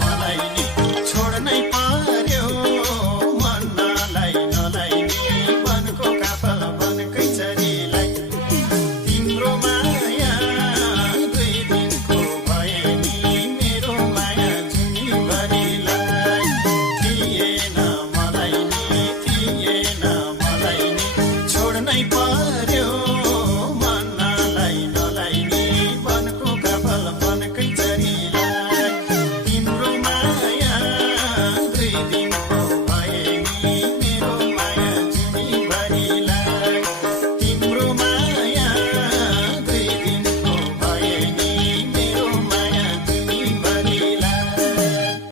मलाई नि छोड्नै पर्यो मन्नलाई नलाई नि वनको काफल वनकै चरीलाई तिम्रो माया 2 दिनको भए नि मेरो माया जुनीभरिलाई थिएन मलाई नि छोड्नै पर्यो